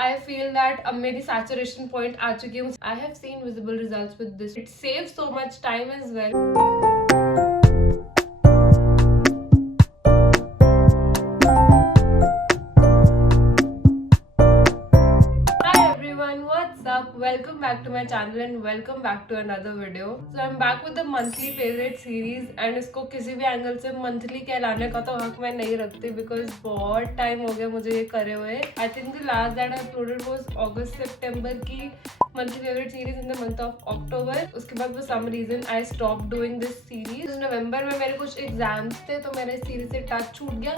I feel that अब मेरी saturation point आ चुकी है. I have seen visible results with this. It saves so much time as well. Hi everyone, what's up? Welcome back to my channel and welcome back to another video. So I'm back with the monthly favorite series and इसको किसी भी angle से monthly कहलाने का तो हक मैं नहीं रखती because बहुत टाइम हो गया मुझे ये करे हुए. I think the last that I uploaded was August September की monthly favorite series in the month of October. उसके बाद for some reason I stopped doing this series. नवंबर में मेरे कुछ एग्जाम्स थे तो मेरा इस सीरीज से टच छूट गया.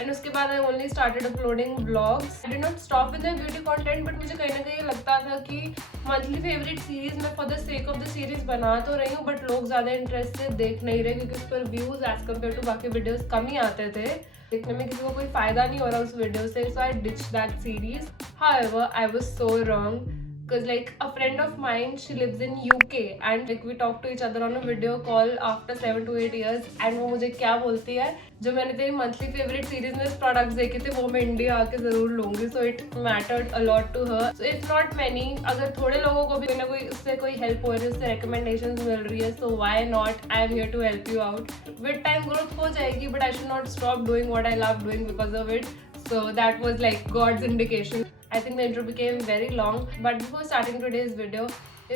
एंड उसके बाद I only started uploading vlogs. I did not stop with my beauty content but मुझे कहीं ना कहीं लगता था कि मंथली फेवरेट सीरीज मैं for the sake of the series बना तो रही हूँ बट लोग ज़्यादा इंटरेस्ट से देख नहीं रहे क्योंकि उस पर व्यूज एज कम्पेयर टू बाकी वीडियोज कम ही आते थे. देखने में किसी को कोई फायदा नहीं हो रहा उस वीडियो से. So I ditch that series. However I was so wrong because like a friend of mine, she lives in UK and like we talk to each other on a video call after 7 to 8 years and वो मुझे क्या बोलती है, जो मैंने तेरी monthly favourite series में products देखे थे वो मैं इंडिया आके जरूर लूंगी. So it mattered a lot to her. So if not many, अगर थोड़े लोगों को भी कोई ना कोई उससे कोई हेल्प हो रही है, उससे रिकमेंडेशंस मिल रही है, so why not. I am here to help you out. With time growth हो जाएगी but I should not stop doing what I love doing because of it. So that was like God's indication. I think the intro became very long, but before starting today's video,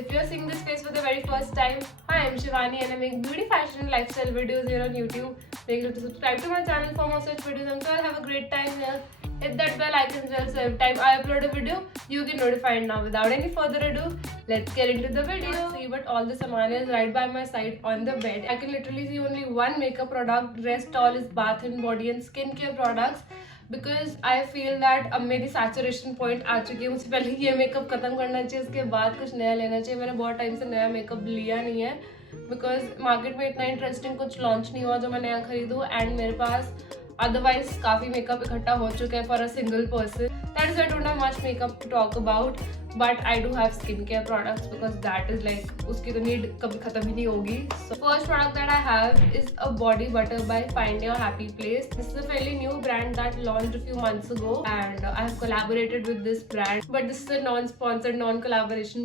if you're seeing this face for the very first time, hi, I'm Shivani and I make beauty, fashion and lifestyle videos here on YouTube. Make sure to subscribe to my channel for more such videos. I'm sure I'll have a great time here. Hit that bell icon as well so every time I upload a video, you get notified now. Without any further ado, let's get into the video. See, but all the saman is right by my side on the bed. I can literally see only one makeup product. Rest all is bath and body and skincare products. Because I feel that अब मेरी saturation point आ चुकी है. मुझे पहले ये makeup खत्म करना चाहिए, उसके बाद कुछ नया लेना चाहिए. मैंने बहुत टाइम से नया मेकअप लिया नहीं है बिकॉज मार्केट में इतना इंटरेस्टिंग कुछ लॉन्च नहीं हुआ जो मैं नया खरीदूँ. एंड मेरे पास अदरवाइज काफ़ी मेकअप इकट्ठा हो चुका है for a single person. That is I don't have much makeup to talk about but I do have skin care products because that is like उसकी तो नीड कभी खत्म ही नहीं होगी. So first product that I have is a body butter by find your happy place. This is a fairly new brand that launched a few months ago and I have collaborated with this brand but this is a non-sponsored non-collaboration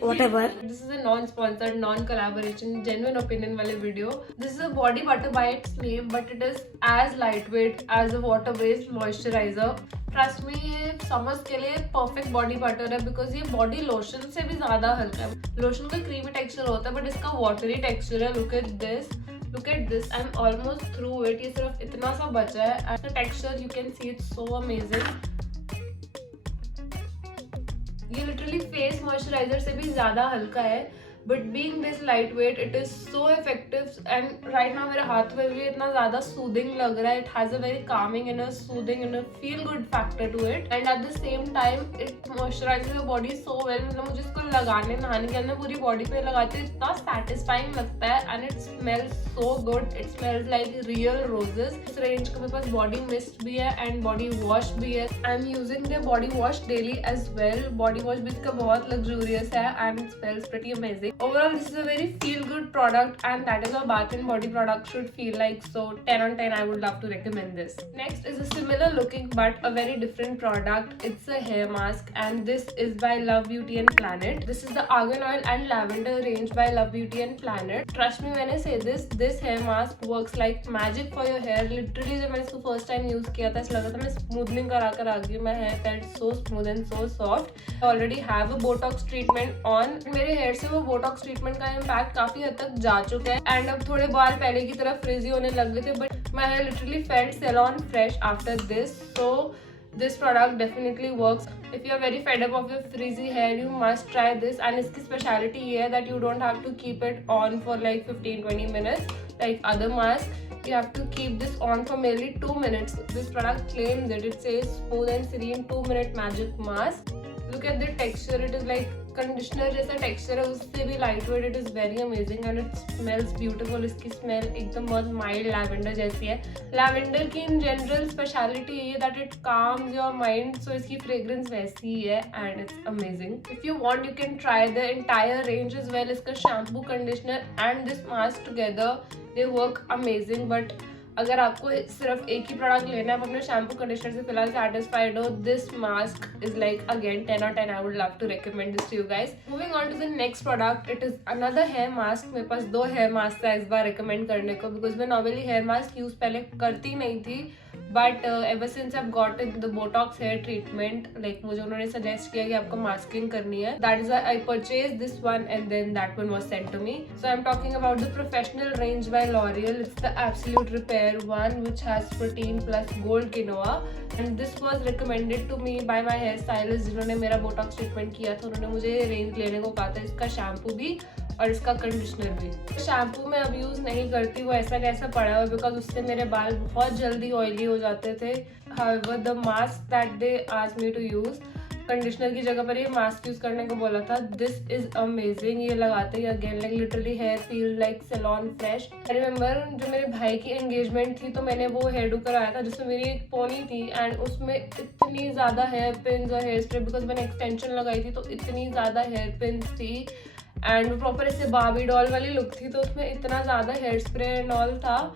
whatever. This is a non-sponsored non-collaboration genuine opinion वाले video. This is a body butter by its name but it is as lightweight as a water-based moisturizer. Trust me, ये summers के लिए perfect body butter है because ये body lotion से भी ज्यादा हल्का है. लोशन का क्रीमी टेक्सचर होता है बट इसका वाटरी टेक्सचर है. Look at this. I am almost through it. ये सिर्फ इतना सा बचा है and the texture you can see it's so amazing. ये लिटरली फेस मॉइस्चराइजर से भी ज्यादा हल्का है but being this light weight it is so effective and right now मेरे हाथ में भी इतना ज्यादा सूदिंग लग रहा है. It has a very calming and soothing and feel good factor to it and at the same time it moisturises your body so well. मतलब मुझे इसको लगाने नहाने के अंदर पूरी बॉडी पे लगाते हैं इतना सेटिस्फाइंग लगता है and it smells so good. It smells like real roses. इस रेंज का मेरे पास बॉडी मिस्ट भी है एंड बॉडी वॉश भी है. I am using the body wash daily as well. Body wash भी इसका बहुत लग्जूरियस है and it smells pretty amazing. Overall, this is a very feel-good product and that is how bath and body product should feel like. So 10 on 10, I would love to recommend this. Next is a similar looking but a very different product. It's a hair mask and this is by Love Beauty and Planet. This is the Argan Oil and Lavender range by Love Beauty and Planet. Trust me when I say this hair mask works like magic for your hair. Literally जब मैंने इसको first time use किया था ऐसा लगा था मैं smoothing करा कर आ गई. My hair felt so smooth and so soft. I already have a Botox treatment on. मेरे hair से वो Botox ट्रीटमेंट का इम्पैक्ट काफी हद तक जा चुका है एंड अब थोड़े बाल पहले की तरह फ्रिजी होने लग गए थे but my hair literally felt salon fresh after this. So this product definitely works. If you are very fed up of your frizzy hair you must try this. And इसकी स्पेशलिटी ये है that you don't have to keep it on for like 15-20 minutes like other masks. You have to keep this on for merely 2 minutes. This product claims that it says smooth and serene 2-minute magic mask. Look at the texture. It is like conditioner जैसा texture है उससे भी light weight. It is very amazing and it smells beautiful. इसकी smell एकदम बहुत mild lavender जैसी है. Lavender की इन जनरल स्पेशलिटी ये that it calms your mind. So इसकी फ्रेग्रेंस वैसी ही है and it's amazing. If you want you can try the entire range as well. इसका shampoo conditioner and this mask together they work amazing but अगर आपको सिर्फ एक ही product लेना है, आप अपने शैम्पू कंडीशनर से फिलहाल सैटिस्फाइड हो, this mask is like again 10 और 10. I would love to recommend this to you guys. Moving on to the next product, it is another hair mask. मेरे पास 2 हेयर मास्क है इस बार रिकमेंड करने को, बिकॉज मैं नॉर्मली हेयर मास्क यूज पहले करती नहीं थी, but ever since I got the botox hair treatment, like मुझे उन्होंने सजेस्ट किया कि आपको मास्किंग करनी है. That is I purchase this one and then that one was sent to me. So I am talking about the professional range by L'Oreal. It's the absolute repair one which has protein plus gold quinoa, and this was recommended to me by my hair stylist, जिन्होंने मेरा Botox treatment किया था. उन्होंने मुझे range लेने को कहा था, इसका शैम्पू भी और इसका कंडीशनर भी. शैम्पू मैं अब यूज़ नहीं करती, वो ऐसा कैसा पड़ा हुआ, बिकॉज उससे मेरे बाल बहुत जल्दी ऑयली हो जाते थे. However the mask that they asked me to use, conditioner की जगह पर ये मास्क यूज़ करने को बोला था. This is amazing. ये लगाते ही again like literally hair feel like salon fresh. I remember जब मेरे भाई की एंगेजमेंट थी तो मैंने वो हेयर डू कराया था जिसमें मेरी एक पोनी थी, एंड उसमें इतनी ज़्यादा हेयर पिन्स और हेयर स्प्रे, बिकॉज मैंने एक्सटेंशन लगाई थी तो इतनी ज़्यादा हेयर पिन्स थी, एंड प्रॉपर ऐसे बार्बी डॉल वाली लुक थी, तो उसमें इतना ज़्यादा हेयर स्प्रे एंड ऑल था.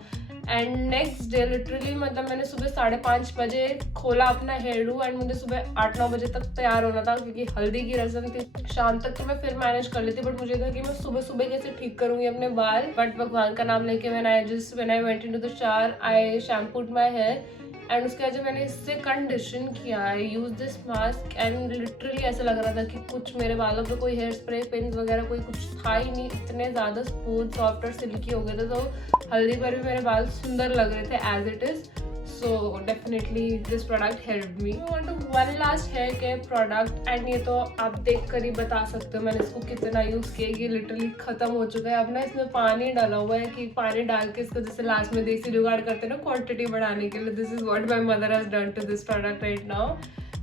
एंड नेक्स्ट डे लिटरली मतलब मैंने सुबह 5:30 बजे खोला अपना हेयर डू, एंड मुझे सुबह 8-9 बजे तक तैयार होना था क्योंकि हल्दी की रस्म थी. शाम तक तो मैं फिर मैनेज कर लेती, बट मुझे था कि मैं सुबह सुबह कैसे ठीक करूँगी अपने बाल. बट भगवान का नाम लेके when I went into the shower, I shampooed my hair, and उसके बाद जब मैंने इससे कंडीशन किया, I use this mask, and literally ऐसा लग रहा था कि कुछ मेरे बालों पे कोई हेयर स्प्रे पिन्स वगैरह कोई कुछ था ही नहीं. इतने ज़्यादा स्मूथ सॉफ्ट और सिल्की हो गए थे, तो हल्दी पर भी मेरे बाल सुंदर लग रहे थे as it is. So definitely this product helped me. I want to one last hair care product, and ये तो आप देख कर ही बता सकते हो मैंने इसको कितना यूज़ किया. ये लिटरली ख़त्म हो चुका है. अब ना इसमें पानी डाला हुआ है कि पानी डाल के इसको जैसे लास्ट में देसी जुगाड़ करते हैं ना क्वांटिटी बढ़ाने के लिए. This is what my mother has done to this product right now.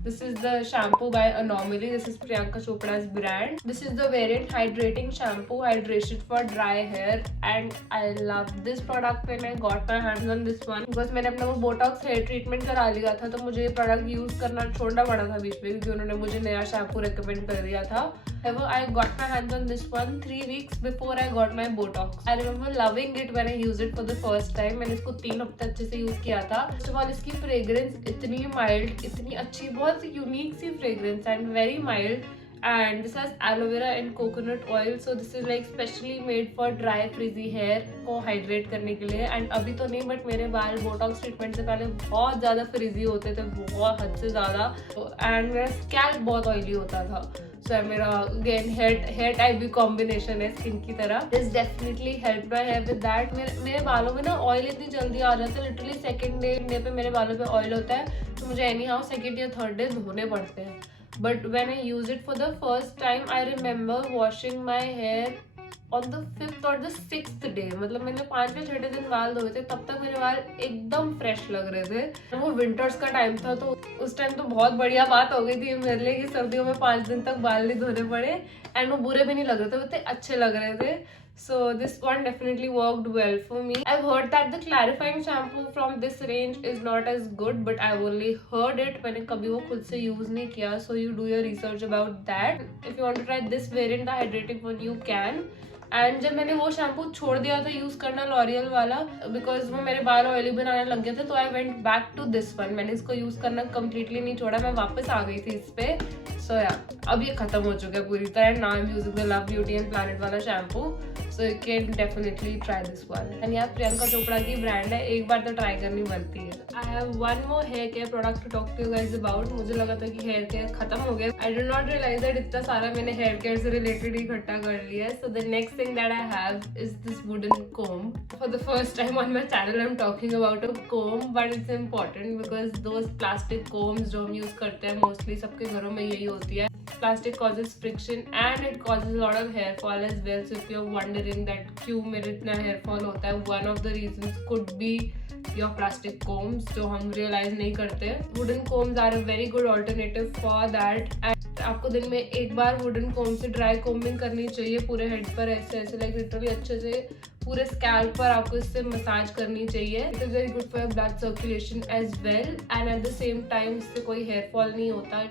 This is the shampoo by Anomaly. This is Priyanka Chopra's brand. This is the variant hydrating shampoo, hydration for dry hair, and I love this product when I got my hands on this one. Because मैंने अपना वो Botox hair treatment करा लिया था, तो मुझे ये product use करना छोड़ना पड़ा था बीच में, क्योंकि उन्होंने मुझे नया शैम्पू रिकमेंड कर दिया था. However, I got my hands on this one 3 weeks before I got my Botox. I remember loving it when I used it for the first time. मैंने इसको 3 हफ्ते अच्छे से यूज़ किया था. First of all, इसकी फ्रेग्रेंस इतनी mild, इतनी अच्छी, बहुत यूनिक सी fragrance and very mild. And this has aloe vera and coconut oil, so this is like specially made for dry frizzy hair को hydrate करने के लिए. And अभी तो नहीं, बट मेरे बाल बोटॉक्स ट्रीटमेंट से पहले बहुत ज़्यादा फ्रिजी होते थे, बहुत हद से ज़्यादा, एंड मेरा स्कैल्प बहुत ऑयली होता था. सो मेरा अगेन हेयर टाइप भी कॉम्बिनेशन है स्किन की तरह. This definitely help my here with that. मेरे बालों में ना ऑयल इतनी जल्दी आ जाता है, लिटरली सेकेंड डे पे मेरे बालों पे ऑयल होता है, तो मुझे एनी हाउ सेकेंड या थर्ड डे धोने पड़ते हैं. But when I use it for the first time, I remember washing my hair on the 5th or the 6th day. मतलब मैंने 5वें-6वें दिन बाल धोए थे, तब तक मेरे बाल एकदम फ्रेश लग रहे थे. वो विंटर्स का टाइम था, तो उस टाइम तो बहुत बढ़िया बात हो गई थी मेरे लिए कि सर्दियों में 5 दिन तक बाल नहीं धोने पड़े, एंड वो बुरे भी नहीं लग रहे थे, वो इतने अच्छे लग रहे थे. So this one definitely worked well for me. I've heard that the clarifying shampoo from this range is not as good, but I've only heard it. मैंने कभी वो खुद से use नहीं किया, so you do your research about that. If you want to try this variant, the hydrating one, you can. And जब मैंने वो शैम्पू छोड़ दिया था यूज़ करना लॉरियल वाला, बिकॉज वो मेरे बाल ऑयली बनाने लग गए थे, तो I went back to this one. मैंने इसको यूज़ करना कम्प्लीटली नहीं छोड़ा, मैं वापस आ गई थी इस पे. सो या अब ये खत्म हो चुका है पूरी तरह. Now I am using the love beauty and planet वाला shampoo, so you can definitely try this one. And यहाँ प्रियंका चोपड़ा की ब्रांड है, एक बार तो ट्राई करनी बनती है. I have one more hair care product to talk to you guys about. मुझे लगा था कि हेयर केयर खत्म हो गया. I did not realize that इतना सारा मैंने हेयर केयर से रिलेटेड ही इकट्ठा कर लिया है. So the next thing that I have is this wooden comb. For the first time on my channel I'm talking about a comb, but it's important because those plastic combs जो हम use करते हैं mostly सबके घरों में यही होती है. Plastic causes friction and it causes a lot of hair fall as well. So if you're wondering that क्यों मेरे इतना hair fall होता है, one of the reasons could be your plastic combs जो हम realize नहीं करते. Wooden combs are a very good alternative for that. आपको दिन में एक बार वुडन कोम से ड्राई कोम्बिंग करनी चाहिए पूरे हेड पर, ऐसे ऐसे लाइक लिटरली अच्छे से पूरे स्कैल्प पर आपको इससे मसाज करनी चाहिए. It is very good for blood circulation as well, and at the same time इससे कोई हेयर फॉल नहीं होता.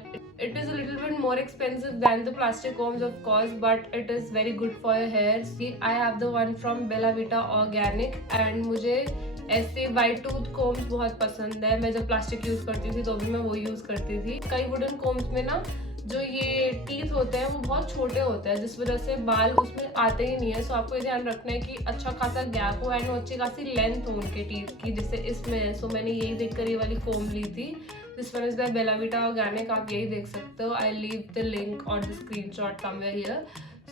It is a little bit more expensive than the plastic combs of course, but it is very good for your hair. I have the one from Bella Vita Organic, and मुझे ऐसे white tooth combs बहुत पसंद है। मैं जब plastic use करती थी तो भी मैं वो यूज़ करती थी। कई वुडन कोम्स में ना जो ये टीथ होते हैं वो बहुत छोटे होते हैं, जिस वजह से बाल उसमें आते ही नहीं है। सो आपको ये ध्यान रखना है कि अच्छा खासा गैप हो एंड अच्छी खासी लेंथ हो उनके टीथ की, जैसे इसमें है। सो मैंने यही देखकर ये वाली कोम ली थी। This one is by Bella Vita Organic, आप यही देख सकते हो। आई लीव द लिंक और the screenshot somewhere here,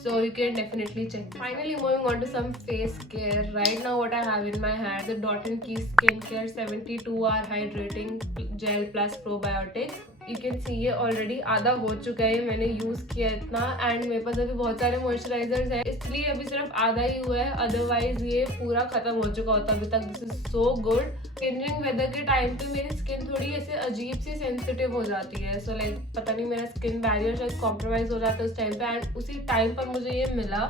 so you can definitely check. Finally, moving on to some face care. Right now what I have in my hand, the Dot & Key Skincare 72-hour hydrating gel plus probiotics. You can see ये already आधा हो चुका है, मैंने use किया इतना। And मेरे पास अभी बहुत सारे मॉइस्चराइजर्स हैं, इसलिए अभी सिर्फ आधा ही हुआ है, अदरवाइज ये पूरा खत्म हो चुका होता अभी तक। This is so good. Changing weather के टाइम पे मेरी स्किन थोड़ी ऐसे अजीब सी सेंसिटिव हो जाती है। सो लाइक पता नहीं मेरा स्किन बैरियर शायद कॉम्प्रोमाइज हो जाता है उस टाइम पे, एंड उसी टाइम पर मुझे ये मिला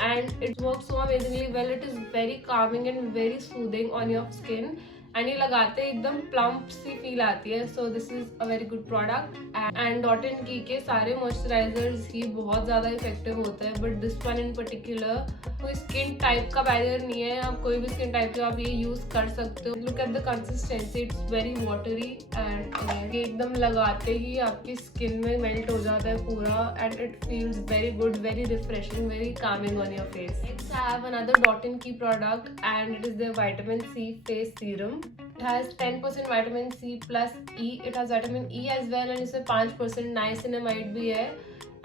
and it work so amazingly well. It is very calming and very soothing on your skin and ये लगाते एकदम प्लम्प सी फील आती है। So this is a very good product. And dot and की के सारे मॉइस्चराइजर्स ही बहुत ज़्यादा इफेक्टिव होते हैं, but this one in particular कोई स्किन टाइप का बैरियर नहीं है, आप कोई भी स्किन टाइप का आप ये यूज़ कर सकते हो। Look at the consistency, it's very watery and ये एकदम लगाते ही आपकी स्किन में मेल्ट हो जाता है पूरा and it feels very good, very refreshing, very calming on your face. Next I have another dot and key product and it is the vitamin C face serum. It has 10% vitamin C plus E. It has vitamin E as well and इसमें 5% niacinamide भी है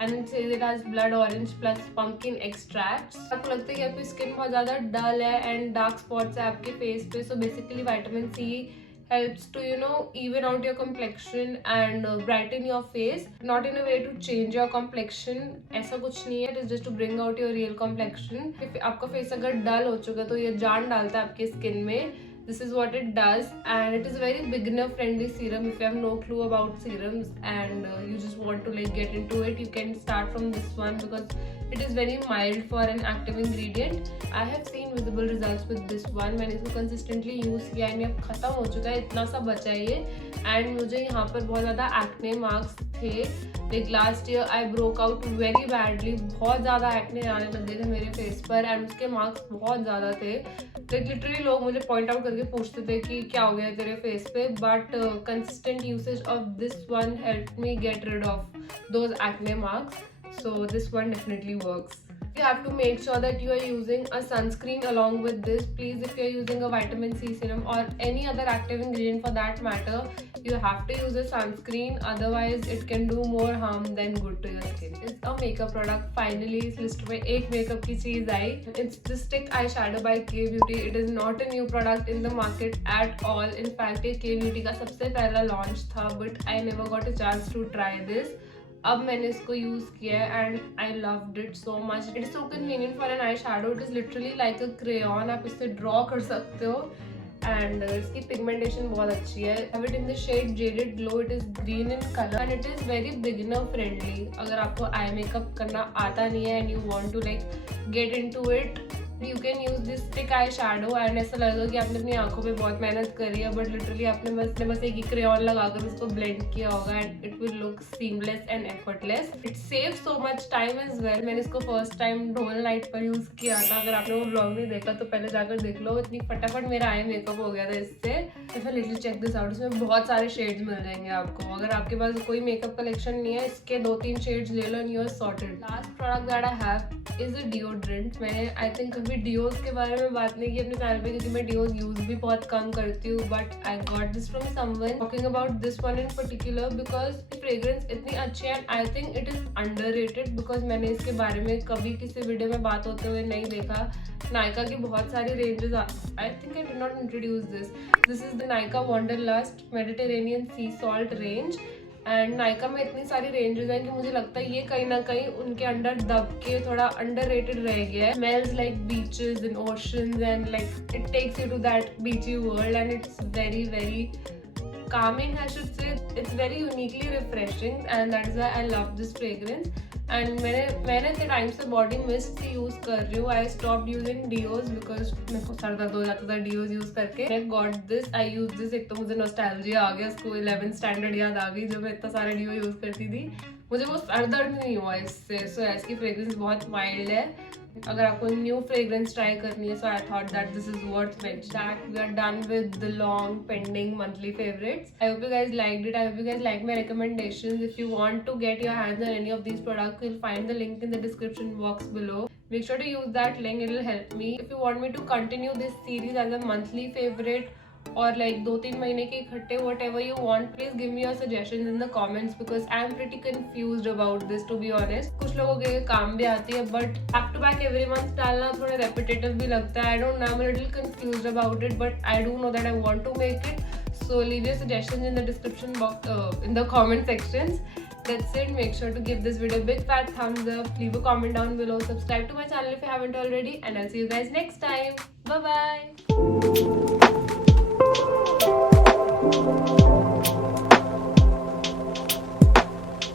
and it says it has blood orange plus pumpkin extracts. आपको लगता है कि आपकी skin बहुत ज़्यादा डल है एंड डार्क स्पॉट्स है आपके फेस पे, so basically vitamin C helps to even out your complexion and brighten your face, not in a way to change your complexion, ऐसा कुछ नहीं है, it is just to bring out your real complexion. if आपका face अगर डल हो चुका है तो ये जान डालता है आपके स्किन में। This is what it does and it is a very beginner friendly serum. If you have no clue about serums and you just want to like get into it, you can start from this one because it is very mild for an active ingredient. I have seen visible results with this one. मैंने इसको consistently use किया है, अब खत्म हो चुका है, इतना सा बचा है ये। एंड मुझे यहाँ पर बहुत ज़्यादा एक्ने मार्क्स थे, like last year I broke out very badly, बहुत ज़्यादा एक्ने आने लगे थे मेरे फेस पर एंड उसके मार्क्स बहुत ज़्यादा थे। लाइक लिटरली लोग मुझे पॉइंट आउट करके पूछते थे कि क्या हो गया तेरे फेस पे, but consistent usage of this one help me get rid of those acne marks, so this one definitely works. You have to make sure that you are using a sunscreen along with this. Please, if you are using a vitamin C serum or any other active ingredient for that matter, you have to use a sunscreen, otherwise it can do more harm than good to your skin. It's a makeup product. Finally इस list में एक makeup की चीज आई. It's the stick eyeshadow by K Beauty. It is not a new product in the market at all. In fact ये K Beauty का सबसे पहला launch था, but I never got a chance to try this. अब मैंने इसको use किया है and I loved it so much. It's so convenient for an eye shadow. It is literally like a crayon, आप इससे ड्रॉ कर सकते हो एंड इसकी पिगमेंटेशन बहुत अच्छी है. Have it in the shade Jaded Glow. It is green in colour and it is very beginner friendly. अगर आपको आई मेकअप करना आता नहीं है and you want to like get into it, you can use this stick eye shadow and ऐसा लगेगा कि आपने अपनी आंखों पे बहुत मेहनत करी है, बट लिटरली आपने बस एक ही क्रेयॉन लगाकर उसको ब्लेंड किया होगा and it will look seamless and effortless. It save so much time as well. मैंने इसको फर्स्ट टाइम ढोल नाइट पर यूज़ किया था. अगर आपने वो ब्लॉग नहीं देखा तो पहले जाकर देख लो. इतनी फटाफट मेरा आई मेकअप हो गया था इससे. Definitely check this out. इसमें बहुत सारे शेड्स मिल जाएंगे आपको. अगर आपके पास कोई मेकअप कलेक्शन नहीं है, इसके 2-3 शेड्स ले लो and you are sorted. Last product that I have is a deodorant. मैंने आई थिंक कभी डिओज के बारे में बात नहीं की अपने चैनल पे क्योंकि मैं डिओज यूज भी बहुत कम करती हूँ, but I got this from someone. Talking about this one in particular because fragrance इतनी अच्छी है and I think it is underrated because मैंने इसके बारे में कभी किसी वीडियो में बात होते हुए नहीं देखा. नायका की बहुत सारी ranges, I think I did not introduce this. This is the Nykaa wanderlust Mediterranean C salt range and Nykaa में इतनी सारी रेंजेस हैं कि मुझे लगता है ये कहीं ना कहीं उनके अंडर दब के थोड़ा अंडररेटेड रह गया है. Smells like beaches and oceans and like it takes you to that beachy world and it's very very calming, I should say. It's very uniquely refreshing and that is why I love this fragrance. And मैंने इतने time से body mist ही use कर रही हूँ. I stop using deos because मेरे को sir दर्द हो जाता था डिओज यूज़ करके. I got this, I use this. एक तो मुझे नॉस्टैल्जिया आ गया, स्कूल 11th स्टैंडर्ड याद आ गई जब मैं इतना सारा डिओ यूज़ करती थी. मुझे वो सर दर्द नहीं हुआ इससे. सो इसकी फ्रेग्रेंस बहुत माइल्ड है, अगर आपको न्यू फ्रेग्रेंस ट्राई करनी है, so I thought that this is worth mentioning. That we are done with the long pending monthly favorites. I hope you guys liked it. I hope you guys like my recommendations. If you want to get your hands on any of these products, you'll find the link in the description box below. Make sure to use that link, it will help me. If you want me to continue this series as a monthly favorite or like 2-3 महीने के इकट्ठे, whatever you want, please give me your suggestions in the comments because I am pretty confused about this, to be honest. कुछ लोगों के काम भी आती है but back to back every month डालना थोड़ा repetitive भी लगता है. I don't know, I'm a little confused about it, but I do know that I want to make it. So leave your suggestions in the description box, in the comment sections. That's it. Make sure to give this video a big fat thumbs up. Leave a comment down below. Subscribe to my channel if you haven't already. And I'll see you guys next time. Bye bye.